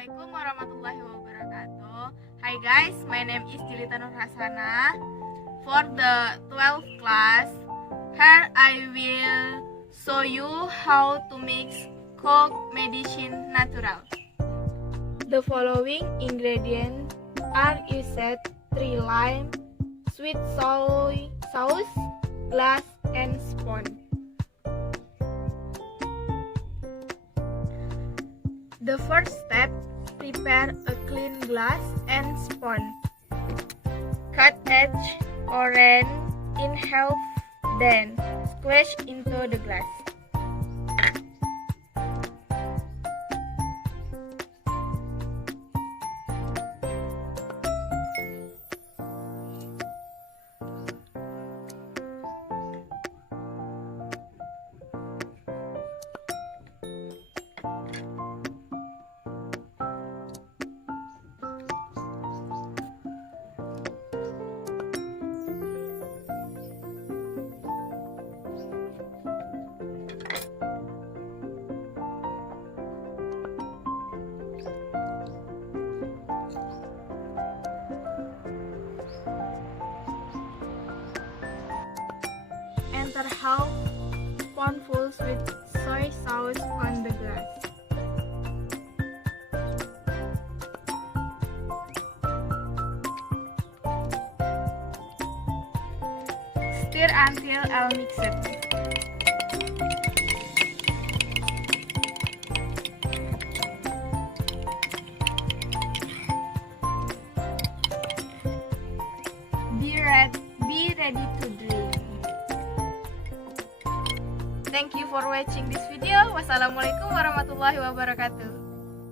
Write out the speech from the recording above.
Assalamualaikum warahmatullahi wabarakatuh. Hi guys, my name is Jelita Nur Hasana. For the 12th class, here I will show you how to mix Coke medicine natural. The following ingredients are used: 3 lime, sweet soy sauce, glass, and spoon. The first step, prepare a clean glass and spoon. Cut each orange in half, then squeeze into the glass. Enter half spoonfuls with soy sauce on the glass. Stir until all mixed. Be ready to drink. Thank you for watching this video. Wassalamualaikum warahmatullahi wabarakatuh.